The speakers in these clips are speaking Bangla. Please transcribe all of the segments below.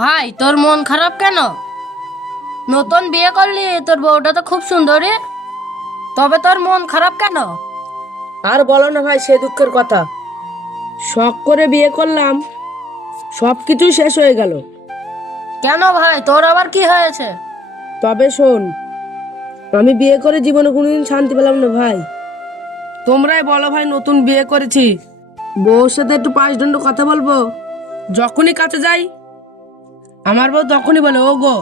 ভাই তোর মন খারাপ কেন? নতুন বিয়ে করলি, তোর বউটা তো খুব সুন্দরী, তবে তোর মন খারাপ কেন? আর বলো না ভাই, সে দুঃখের কথা। শখ করে বিয়ে করলাম, সবকিছু শেষ হয়ে গেল। কেন ভাই, তোর আবার কি হয়েছে? তবে শোন, আমি বিয়ে করে জীবনে কোনোদিন শান্তি পেলাম না ভাই। তোমরাই বলো ভাই, নতুন বিয়ে করেছি, বউর সাথে একটু পাঁচ দণ্ড কথা বলবো, যখনই কাছে যাই আমার বউ তখনই বলে ও গো,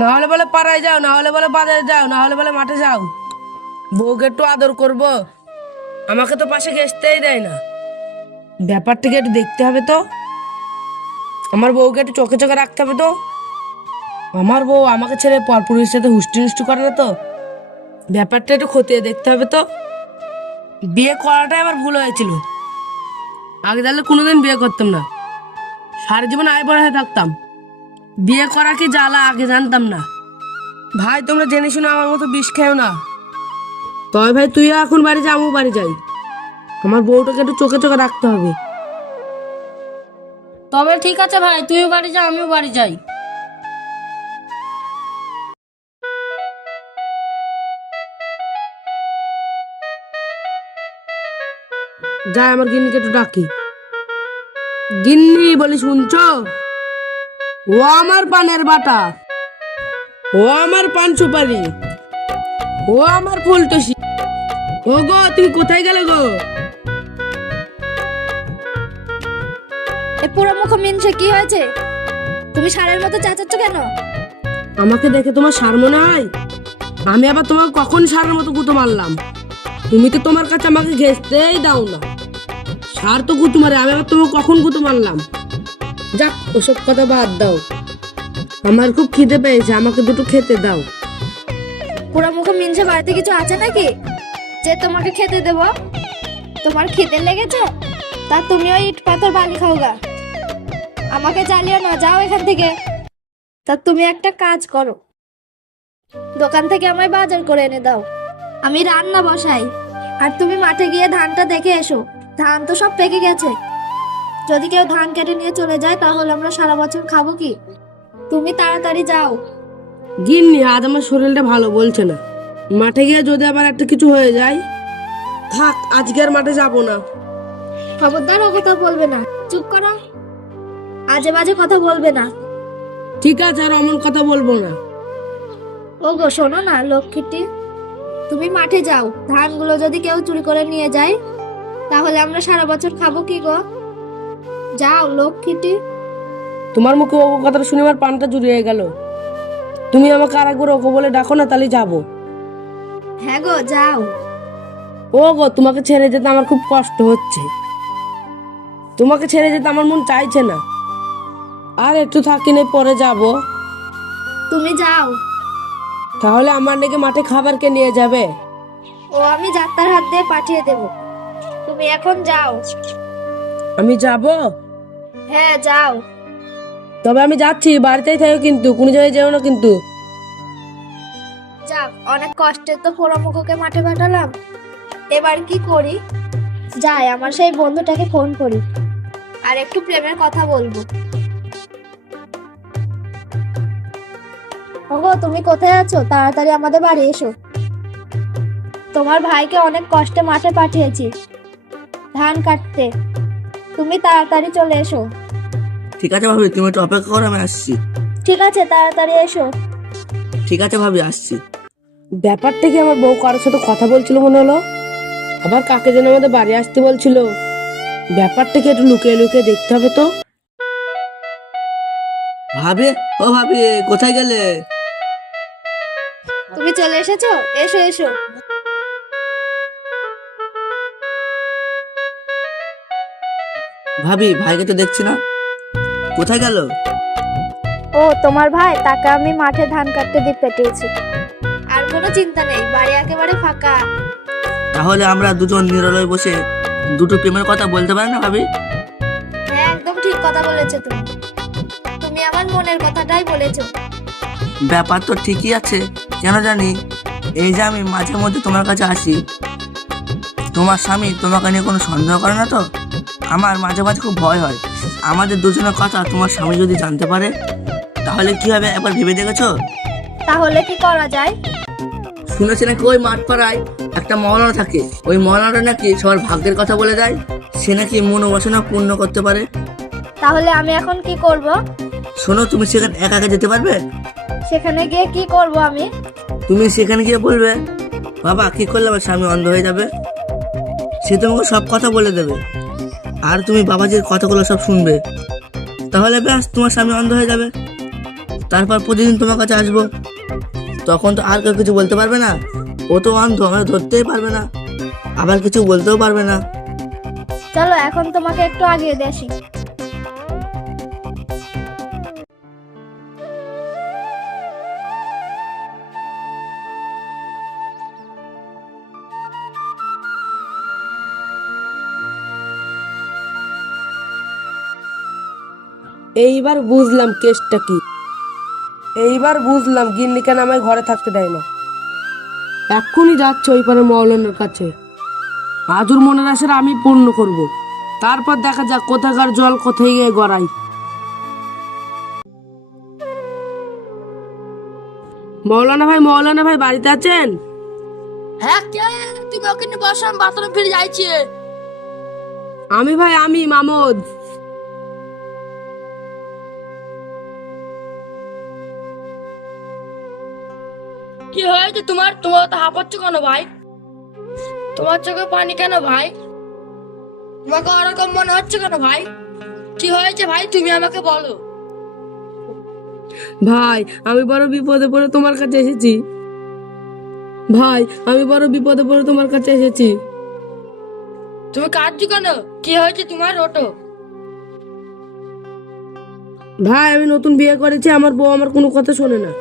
না হলে বলে পাড়ায় যাও, না হলে বলে বাজারে যাও, না হলে বলে মাঠে যাও। বউকে একটু আদর করব, আমাকে তো পাশে ঘেঁষতেই দেয় না। ব্যাপারটাকে একটু দেখতে হবে তো, আমার বউকে একটু চোখে চোখে রাখতে হবে তো। আমার বউ আমাকে ছেড়ে পরপুরুষের সাথে হুষ্টি হুষ্টি করে না তো, ব্যাপারটা একটু খতিয়ে দেখতে হবে তো। বিয়ে করাটাই আমার ভুল হয়েছিল, আগে তাহলে কোনোদিন বিয়ে করতাম না, সারা জীবন আয় বড় হয়ে থাকতাম। বিয়ে করা কি জ্বালা আগে জানতাম না। ভাই তোমরা জেনে শুনে আমার মতো বিষ খেও না। তবে ভাই তুইও এখন বাড়ি যা, আমিও বাড়ি যাই, আমার বউটাকে একটু চোখে চোখে রাখতে হবে। তবে ঠিক আছে ভাই, তুইও বাড়ি যা, আমিও বাড়ি যাই। যাই আমার গিন্নিকে একটু ডাকি। গিন্নি বলি শুনছো? ও আমার পানের বাটা, ও আমার পান সুপারি, ও আমার ফুলটসি, ও গো তুমি কোথায় গেলে গো? এ পুরো মুখ মিনছে, কি হয়েছে? তুমি ষাঁড়ের মতো চেঁচাচ্ছ কেন? আমাকে দেখে তোমার সার মনে হয়? আমি আবার তোমাকে কখন সারের মতো গুঁতো মারলাম? তুমি তো তোমার কাছে আমাকে ঘেঁষতেই দাও না। সার তো গুঁতো মারে, আমি আবার তোমাকে কখন গুঁতো মারলাম? যাক, ওসব কথা বাদ দাও, আমার খুব খিদে পেয়েছে, আমাকে দুটো খেতে দাও। পুরো মুখ মিনছে, বাড়িতে কিছু আছে নাকি যে তোমাকে খেতে দেব? তোমার খিদে লেগেছে তা তুমি ওই ইট পাথর বালি খাও গা, আমাকে জ্বালিও না, যাও এখান থেকে। তা তুমি একটা কাজ করো, দোকান থেকে আমায় বাজার করে এনে দাও, আমি রান্না বসাই, আর তুমি মাঠে গিয়ে ধানটা দেখে এসো। ধান তো সব পেকে গেছে, যদি কেউ ধান কেটে নিয়ে চলে যায় তাহলে আমরা সারা বছর খাবো কি? তুমি তাড়াতাড়ি যাও। গিন্নি, আজ আমার শরীরটা ভালো বলছে না, মাঠে গিয়ে যদি আবার একটা কিছু হয়ে যায়, থাক আজকে আর মাঠে যাবো না। খবরদার ও কথা বলবে না, চুপ করো, আজে বাজে কথা বলবে না। ঠিক আছে, আর অমন কথা বলবো না। ও গো শোনো না লক্ষ্মীটি, তুমি মাঠে যাও, ধানগুলো যদি কেউ চুরি করে নিয়ে যায় তাহলে আমরা সারা বছর খাবো কি গো? যাও লক্ষ্মীটি। তোমার মুখে ও কথাটা শুনে আমার পানটা জুড়িয়ে গেল। তুমি আমাকে আর একবার ওকে বলে ডাকো না, তাহলে যাবো। হ্যাঁ গো যাও। ও গো, তোমাকে ছেড়ে যেতে আমার খুব কষ্ট হচ্ছে, তোমাকে ছেড়ে যেতে আমার মন চাইছে না। আর একটু থাকি না, পরে যাব। তুমি যাও। তাহলে আমার নাকি মাঠে খাবার কে নিয়ে যাবে? ও আমি যাত্রার হাত দিয়ে পাঠিয়ে দেব, তুমি এখন যাও। আমি যাব? হ্যাঁ যাও। তবে আমি যাচ্ছি, বাড়িতেই থাকো কিন্তু, কোনো জায়গায় যেও না কিন্তু। যাক, অনেক কষ্টে তো পোড়ামুখোকে মাঠে পাঠালাম, এবার কি করি? যাই আমার সেই বন্ধুটাকে ফোন করি, আর একটু প্রেমের কথা বলবো। ওগো তুমি কোথায় আছো? তাড়াতাড়ি আমাদের বাড়ি এসো, তোমার ভাইকে অনেক কষ্টে মাঠে পাঠিয়েছি ধান কাটতে, তুমি তাড়াতাড়ি চলে এসো। ঠিক আছে ভাবি, তুমি একটু অপেক্ষা করো, আমি আসছি। ঠিক আছে, তাড়াতাড়ি এসো। ঠিক আছে ভাবি, আসছি। ব্যাপারটা কি, আমার বউ কারোর সাথে কথা বলছিল মনে হলো, আবার কাকে যেন আমাদের বাড়ি আসতে বলছিল। ব্যাপারটা কি একটু লুকিয়ে লুকিয়ে দেখতে হবে তো। ভাবি, ও ভাবি, কোথায় গেলে? তুমি চলে এসেছো, এসো এসো। ভাবি, ভাইকে তো দেখছি না, কোথায় গেল? ও তোমার ভাই, তাকে আমি মাঠে ধান কাটতে দিয়ে পেটিয়েছি, আর কোনো চিন্তা নেই, বাড়ি একেবারে ফাঁকা। তাহলে আমরা দুজন নিরলয় বসে দুটো প্রেমের কথা বলতে পারি না ভাবি? হ্যাঁ একদম ঠিক কথা বলেছো তুমি, তুমি আমার মনের কথাটাই বলেছো। ব্যাপার তো ঠিকই আছে, কেন জানি এই যে আমি মাঝে মধ্যে তোমার কাছে আসি, তোমার স্বামী তোমাকে নিয়ে কোনো সন্দেহ করে না তো? আমার মাঝে মাঝে খুব ভয় হয়, আমাদের দুজনের কথা তোমার স্বামী যদি জানতে পারে তাহলে কি হবে একবার ভেবে দেখেছো? তাহলে কি করা যায়? শুনেছি নাকি ওই মাঠ পাড়ায় একটা মৌলানা থাকে, ওই মৌলানা নাকি সবার ভাগ্যের কথা বলে দেয়, সে নাকি মনোবাসনা পূর্ণ করতে পারে। তাহলে আমি এখন কি করব? শোনো, তুমি সেখানে একা একা যেতে পারবে? সেখানে গিয়ে কি করব আমি? তুমি সেখানে গিয়ে বলবে, বাবা কি করলে আমার স্বামী অন্ধ হয়ে যাবে। সে তোমাকে সব কথা বলে দেবে, আর তুমি বাবাজির কথাগুলো সব শুনবে। তাহলে ব্যাস, তোমার স্বামী অন্ধ হয়ে যাবে। তারপর প্রতিদিন তোমার কাছে আসবো, তখন তো আর কেউ কিছু বলতে পারবে না। ও তো অন্ধ, আমরা ধরতেই পারবে না, আবার কিছু বলতেও পারবে না। চলো এখন তোমাকে একটু আগিয়ে দিয়ে আসি। এইবার বুঝলাম কেসটা কি। এইবার বুঝলাম গিন্নি কেন আমায় ঘরে থাকতে দেয় না। এক্ষুনি যাচ্ছে ওই পারে মৌলানার কাছে, আজুর মনের আশার আমি পূর্ণ করব। তারপর দেখা যাক কোথাকার জল কোথায় গিয়ে গড়াই। মৌলানা ভাই বাড়িতে আছেন? হ্যাঁ, কে? তুমি ওখানে বসো, আমি বাথরুম ফিরে যাইছি। আমি মামুদ। কি হয়েছে তোমার? তোমার তো হাঁপাচ্ছ কেন ভাই? তোমার চোখে পানি কেন ভাই? তোমাকে ওরকম মনে হচ্ছে কেন ভাই? কি হয়েছে ভাই, তুমি আমাকে বলো। ভাই আমি বড় বিপদে পড়ে তোমার কাছে এসেছি। তুমি কাঁদছো কেন? কি হয়েছে তোমার? ওটো। ভাই আমি নতুন বিয়ে করেছি, আমার বউ আমার কোনো কথা শোনে না,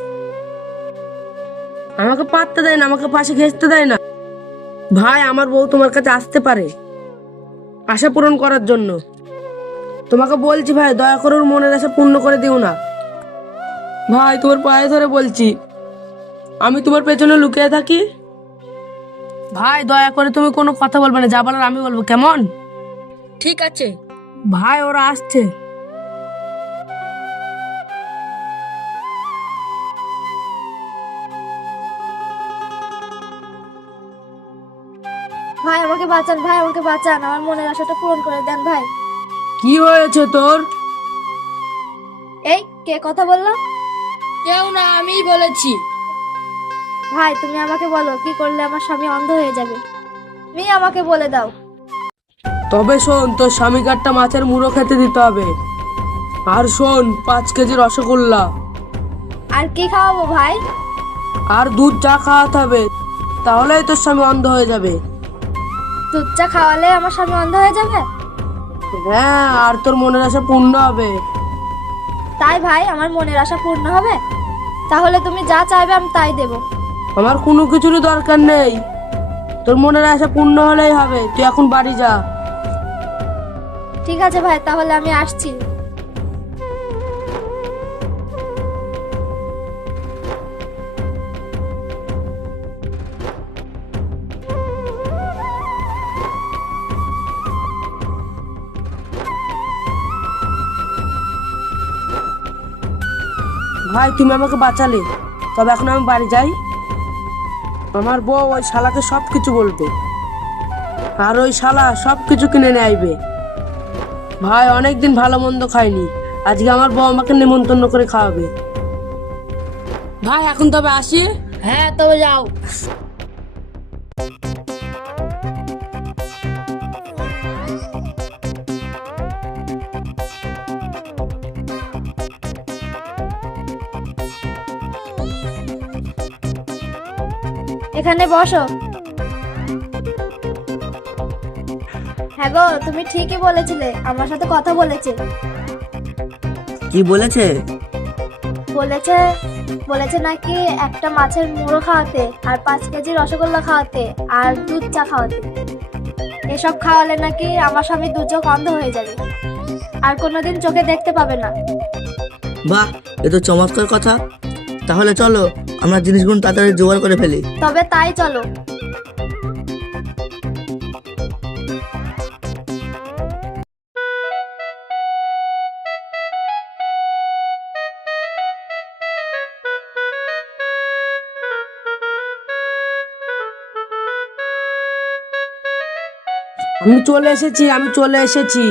আমাকে পাত্তা দেয় না, আমাকে পাশে ঘেঁচতে দেয় না। ভাই আমার বউ তোমার কাছে আসতে পারে আশা পূরণ করার জন্য। তোমাকে বলছি ভাই, দয়া করে ওর মনের আশা পূর্ণ করে দিও না। ভাই তোমার পায়ে ধরে বলছি, আমি তোমার পেছনে লুকিয়ে থাকি। ভাই দয়া করে তুমি কোনো কথা বলবে না, যা বলার আমি বলবো, কেমন? ঠিক আছে। ভাই ওরা আসছে। ভাই আমাকে বাঁচান, ভাই আমাকে বাঁচান, আমার মনের আশাটা পূরণ করে দেন ভাই। কি হয়েছে তোর? এই কে কথা বললো? কেউ না, আমিই বলেছি। ভাই তুমি আমাকে বলো কি করলে আমার স্বামী অন্ধ হয়ে যাবে, তুমি আমাকে বলে দাও। তবে শোন, তোর স্বামীকে একটা মাছের মুড়ো খেতে দিতে হবে, আর শোন 5 কেজি রসগোল্লা, আর কি খাওয়াবো ভাই? আর দুধ চা খাওয়াতে হবে, তাহলেই তোর স্বামী অন্ধ হয়ে যাবে। দুধ চা খাওয়ালে আমার স্বামী অন্ধ হয়ে যাবে? হ্যাঁ, আর তোর মনের আশা পূর্ণ হবে। তাই ভাই, আমার মনের আশা পূর্ণ হবে? তাহলে তুমি যা চাইবে আমি তাই দেব। আমার কোনো কিছুরই দরকার নেই, তোর মনের আশা পূর্ণ হলেই হবে। তুই এখন বাড়ি যা। ঠিক আছে ভাই, তাহলে আমি আসছি। ভাই তুমি আমাকে বাঁচালে, তবে এখন আমি বাড়ি যাই। আমার বউ ওই শালাকে সব কিছু বলবে, আর ওই শালা সব কিছু কিনে নিয়ে আইবে। ভাই অনেকদিন ভালো মন্দ খাইনি, আজকে আমার বউ আমাকে নেমন্তন্ন করে খাওয়াবে। ভাই এখন তবে আসি। হ্যাঁ, তবে যাও। এখানে বসো। হ্যাঁ গো, তুমি ঠিকই বলেছিলে, আমার সাথে কথা বলেছে। কি বলেছে? বলেছে বলেছে নাকি একটা মাছের মুড়ো খাওয়াতে, আর 5 কেজি রসগোল্লা খাওয়াতে, আর দুধ চা খাওয়াতে। এসব খাওয়ালে নাকি আমার স্বামী দু চোখ অন্ধ হয়ে যাবে, আর কোনোদিন চোখে দেখতে পাবে না। বাহ, এ তো চমৎকার কথা। তাহলে চলো আমরা জিনিসগুলো তাড়াতাড়ি জোগাড় করে ফেলি। তবে তাই চলো। আমি চলে এসেছি।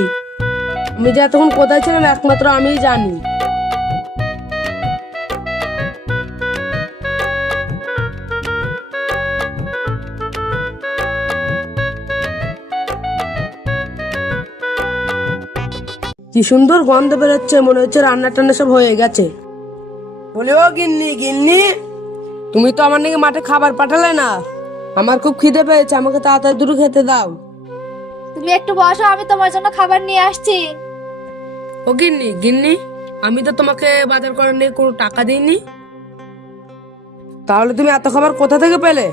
আমি যে এতক্ষণ কোথায় ছিলাম একমাত্র আমিই জানি। কি সুন্দর গন্ধ বেরোচ্ছে, মনে হচ্ছে রান্না টান্না সব হয়ে গেছে। বলে ও গিন্নি, গিন্নি তুমি তো আমার নাকি মাঠে খাবার পাঠালে না। আমার খুব খিদে পেয়েছে, আমাকে তাড়াতাড়ি দুটো খেতে দাও। তুমি একটু বসো, আমি তোমার জন্য খাবার নিয়ে আসছি। ও গিন্নি, গিন্নি আমি তো তোমাকে বাজার করার নিয়ে কোনো টাকা দিইনি, তাহলে তুমি এত খাবার কোথা থেকে পেলে?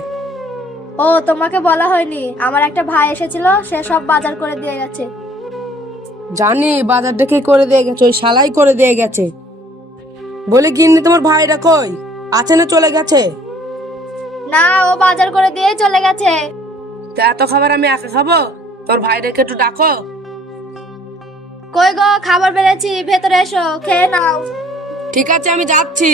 ও, তোমাকে বলা হয়নি, আমার একটা ভাই এসেছিল, সে সব বাজার করে দিয়ে গেছে। জানি বাজারটা কে করে দিয়ে গেছে, ওই শালাই করে দিয়ে গেছে। বলে গিন্নি তোমার ভাইরা কই আছে না চলে গেছে? না, ও বাজার করে দিয়ে চলে গেছে। তা এত খাবার আমি একা খাবো? তোর ভাইটাকে একটু ডাকো। কই গো, খাবার বেড়েছি, ভেতরে এসো, খেয়ে নাও। ঠিক আছে, আমি যাচ্ছি।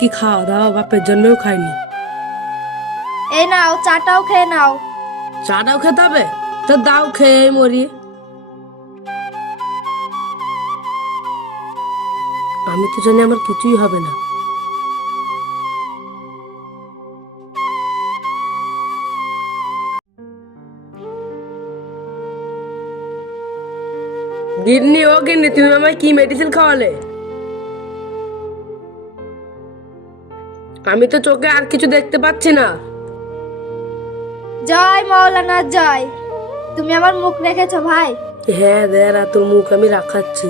কি খাওয়া দাওয়া, বাপের জন্যও খাইনি। এই নাও, চাটাও খেয়ে নাও। চাটাও খেতে হবে? তো দাও, খেয়ে মরি। আমি তো জানি আমার কিছুই হবে না। গিন্নি, ও গিন্নি তুমি আমায় কি মেডিসিন খাওয়ালে? আমি তো চোখে আর কিছু দেখতে পাচ্ছি না। জয় মাওলানা জয়। তুমি আমার মুখ রেখেছো ভাই? হ্যাঁ দেরা, তোর মুখ আমি রাখাচ্ছি।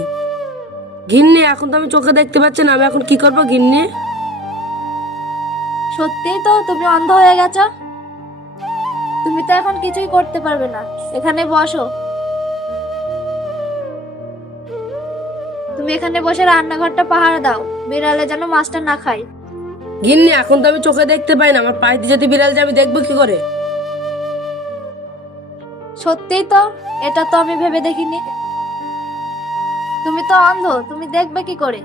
গিন্নি, এখন তো আমি চোখে দেখতে পাচ্ছি না, আমি এখন কি করবো গিন্নি? সত্যি তো তুমি অন্ধ হয়ে গেছো। তুমি তো এখন কিছুই করতে পারবে না। এখানে বসো। তুমি এখানে বসে রান্নাঘরটা পাহারা দাও, বিড়ালে যেন মাছটা না খায়। গিন্নি, এখন তো আমি চোখে দেখতে পাই না, আমার পায়ে দিয়ে যদি বিড়াল যায় আমি দেখবো কি করে? সত্যিই তো, এটা তো আমি ভেবে দেখিনি। তুমি তো অন্ধ, তুমি দেখবে কি করে?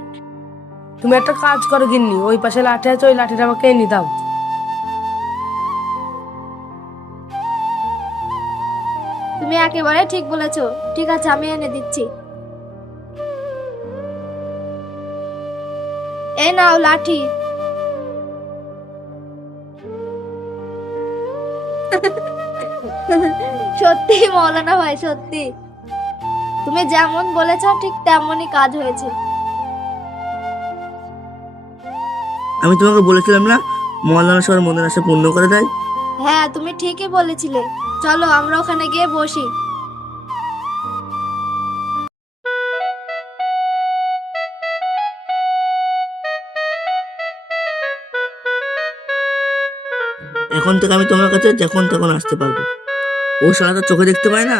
তুমি একটা কাজ করো গিন্নি, ওই পাশে লাঠি আছে, ওই লাঠিটা আমাকে এনে দাও। তুমি একেবারে ঠিক বলেছো। ঠিক আছে, আমি এনে দিচ্ছি। এই নাও লাঠি। সত্যি মৌলানা ভাই, সত্যি তুমি যেমন বলেছো ঠিক তেমনই কাজ হয়েছে। আমি তোমাকে বলেছিলাম না মৌলানা সবার মনের আশা পূর্ণ করে দেয়। হ্যাঁ, তুমি ঠিকই বলেছিলে। চলো আমরা ওখানে গিয়ে বসি। এখন থেকে আমি তোমার কাছে যখন তখন আসতে পারবো। ও সারা তো চোখে দেখতে পায় না,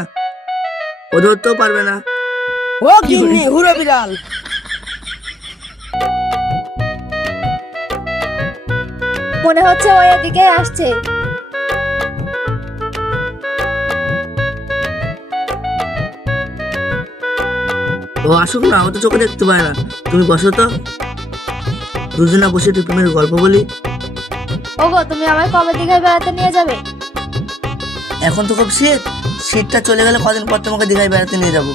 ও ধরতেও পারবে না। ও গিন্নি, হুড়ো বিড়াল। মনে হচ্ছে ও এদিকে আসছে। ও আসুক না, ও তো চোখে দেখতে পায় না। তুমি বসো তো, দুজনা বসে একটু প্রেমের গল্প বলি। ওগো, তুমি আমায় কবে দীঘায় বেড়াতে নিয়ে যাবে? এখন তো খুব শীতটা চলে গেলে কদিন পর তোমাকে দীঘায় বেড়াতে নিয়ে যাবো।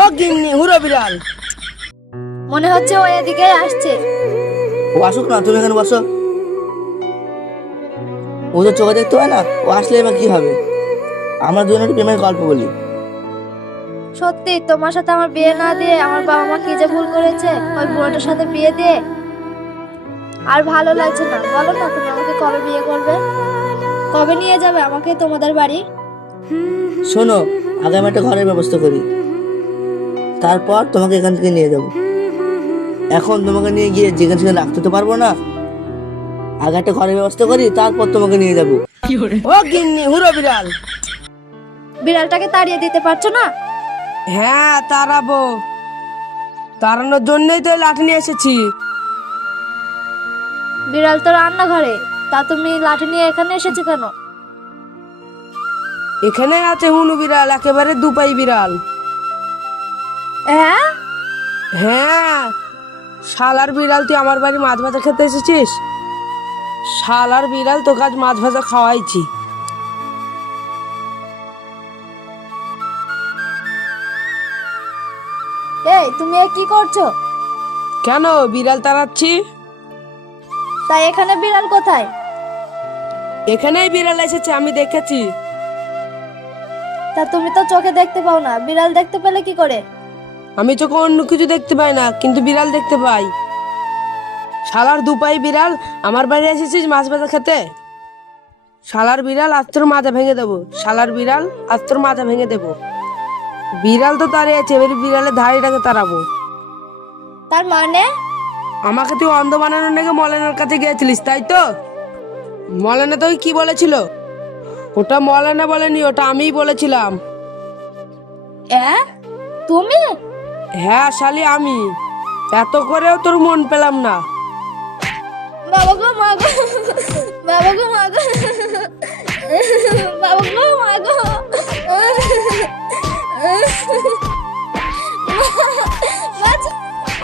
ও গিন্নি, হুড়ো বিড়াল। মনে হচ্ছে ও এদিকে আসছে। ও আসুক না, তুমি এখানে বসো। ও তো চোখে দেখতে পায় না, ও আসলে এবার কি হবে? আমরা দুজনে একটু প্রেমের গল্প বলি। সত্যি তোমার সাথে আমার বিয়ে না দিয়ে আমার বাবা মা কি যে ভুল করেছে, ওই বুড়োটার সাথে বিয়ে দিয়ে। আর ভালো লাগছে না। বলো না, তুমি আমাকে কবে বিয়ে করবে? কবে নিয়ে যাবে আমাকে তোমাদের বাড়ি? শোনো, আগে আমি একটা ঘরের ব্যবস্থা করি, তারপর তোমাকে এখান থেকে নিয়ে যাব। এখন তোমাকে নিয়ে গিয়ে যেখানে সেখানে রাখতে তো পারবো না। আগে একটা ঘরের ব্যবস্থা করি, তারপর তোমাকে নিয়ে যাব। ও গিন্নি, হুড়ো বিড়াল। বিড়ালটাকে তাড়িয়ে দিতে পারছো না? হ্যাঁ তাড়াবো, তাড়ানোর জন্যই তো এই লাঠি নিয়ে এসেছি। বিড়াল তো রান্নাঘরে, তা তুমি লাঠি নিয়ে এখানে এসেছো কেন? এখানে আছে হুনু বিড়াল, একেবারে দুপাই বিড়াল। হ্যাঁ? হ্যাঁ, শালার বিড়াল, তুই আমার বাড়ি মাছ ভাজা খেতে এসেছিস? শালার বিড়াল, তোকে আজ মাছ ভাজা খাওয়াইছি। এই তুমি এ কি করছো? কেন, বিড়াল তাড়াচ্ছি। তাই এখানে বিড়াল কোথায়? এখানেই বিড়াল এসেছে, আমি দেখেছি। তা তুমি তো চোখে দেখতে পাও না, বিড়াল দেখতে পেলে কি করে? আমি চোখে অন্য কিছু দেখতে পাই না, কিন্তু বিড়াল দেখতে পাই। শালার দুপাই বিড়াল, আমার বাড়ি এসেছিস মাছ ভাজা খেতে? শালার বিড়াল, আজ তোর মাথা ভেঙে দেবো। শালার বিড়াল, আজ তোর মাথা ভেঙে দেবো। বিড়াল তো তাড়িয়েছে, এবারে বিড়ালের ধাড়িটাকে তাড়াবো। তার মানে? আমাকে তুই অন্ধ বানানোর নাকি মলানের কাছে গিয়েছিলিস, তাই তো? মলানা তোকে কি বলেছিল? ওটা মলানা বলেনি, ওটা আমিই বলেছিলাম। তুমি? হ্যাঁ শালি, আমি। এত করেও তোর মন পেলাম না। বাবা গো মা গো, বাবা গো মা গো, বাবা গো মা গো।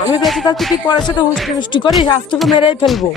আমি বেঁচে থাকতে তুই পরের সাথে হুষ্টি হুষ্টি করিস, আজ তোকে মেরেই ফেলবো।